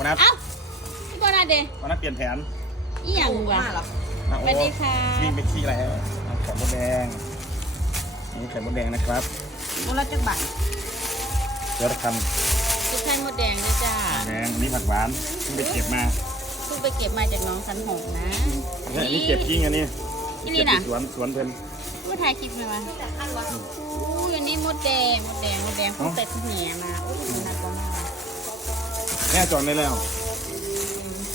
วันนัดเอ้าพี่บอลนาเดย์วันนัดเปลี่ยนแผนอีหยังวะ อะสวัสดีค่ะ วิ่งไปขี้แล้วเอาไข่มดแดง นี่ไข่มดแดงนะครับมูลจักบาทเดี๋ยวจะททุกท่านมดแดงนะจ้าำแดงอันนี่ผักหวานเพิ่งไปเก็บมาเพิ่งไปเก็บมาจากหน้องสันหงนะ อันนี้เก็บกิ้งอันนี้ที่นี่เก็บนะที่สวนสวนเพิ่น ผู้ถ่ายคลิปไหมวะอู้ยอันนี้มดแดง มดแดง มดแดงเพิ่งเสร็จแหมาโอ้ยมันน่ากลัวมาก แม่จองได้แล้ว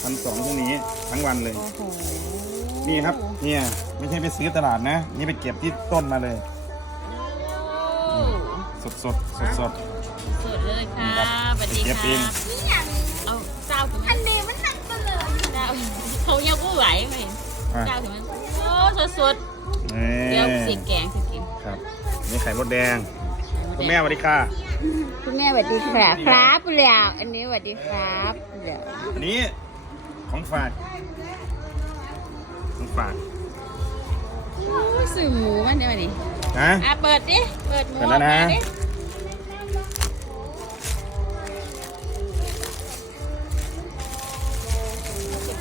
พันสองช่วงนี้ทั้งวันเลย โอ้โหนี่ครับ เนี่ย ไม่ใช่ไปซื้อตลาดนะ นี่ไปเก็บที่ต้นมาเลยโอ้สดสดสดสด สุดเลยค่ะสวัสดีเก็บค่ะเองเอาเจ้าถึงอันนี้มันหนักกันเลยเจ้าเขายังกู้ไหวไหมอะเจ้าถึงมันโอ้สดสดนี่ๆเดี๋ยวสีแกงสิกินครับนี่ไข่มดแดงคุณแม่สวัสดีค่ะ คุณแม่สวัสดีค่ะครับเปล่าอันนี้สวัสดีครับเปล่าอันนี้ของฝากของฝากโอ้ยสื่อหมูมันได้ไหมนี่นะอะเปิดดิเปิดหมูเปิดแล้วนะออกมาดิ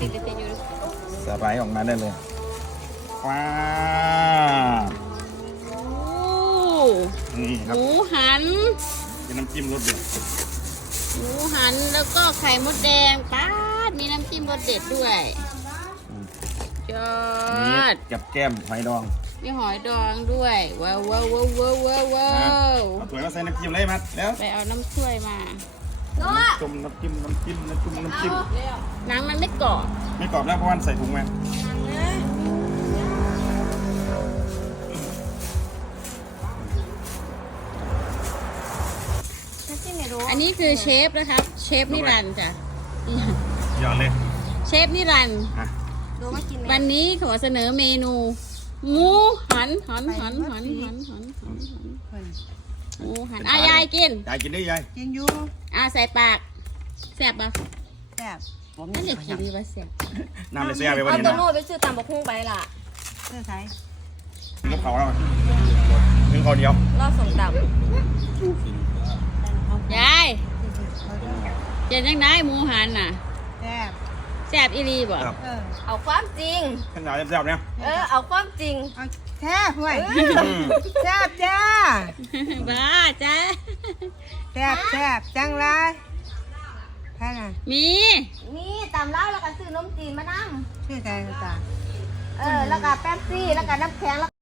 ติดติดติดอยู่สไลด์ออกมาได้เลยว้าวโอ้นี่คหรับมูหัน เป็นน้ำจิ้มรสเด็ดหมูหันแล้วก็ไข่มดแดงป๊าดมีน้ำจิ้มรสเด็ดด้วยจออันนี้ดกับแก้มหอยดองมีหอยดองด้วยว้าวว้าวว้าวว้าวว้าวว้านะวเอาถ้วยมาใส่น้ำจิ้มเลยมัดแล้วไปเอาน้ำถ้วยมา จุ่มน้ำจิ้มน้ำจิ้มน้ำจิ้มน้ำจิ้ม หนังมันไม่กรอบไม่กรอบแล้วเพราะว่าใส่ถุงมา อันนี้คือเชฟนะครับ เชฟนิรันดร์จ้ะหยอดเลยเชฟนิรันดร์อะดูมากินไหมวันนี้ขอเสนอเมนูหมูหันหันหันหันหันหันหันหันหมูหันอะยายกินยายกินได้ยายกินอยู่อะใส่ปากแซ่บปะแซ่บผมนั่นี่นเด็กขี่ดีว่าแซ่บน้ำเลยเสียไปวันเอานี้ตัวนะโน้ตไปซื้อตามบักฮุ้งไปล่ะ เสื้อไทยลูกเขาแล้วนึ่งเขาเดียวรอบส่งต่ยายเจ็ดยังไงหมูหันน่ะแซ่บแซ่บอีรีบ่ครับ เออำเอาความจริงขึ้นหนาวแซ่บๆเนี่ยเออ เอาความจริง เอาแซ่บห้วยอืมแซ่บจ้าบ้าจ้าแซ่บแซ่บจังไรแค่น่ะมีนี่ตามเล่าแล้วก็ซื้อนมจีนมานั่งชื่อใจต่าง เออ แล้วก็แป๊บซี่ แล้วก็น้ำแข็งแล้ว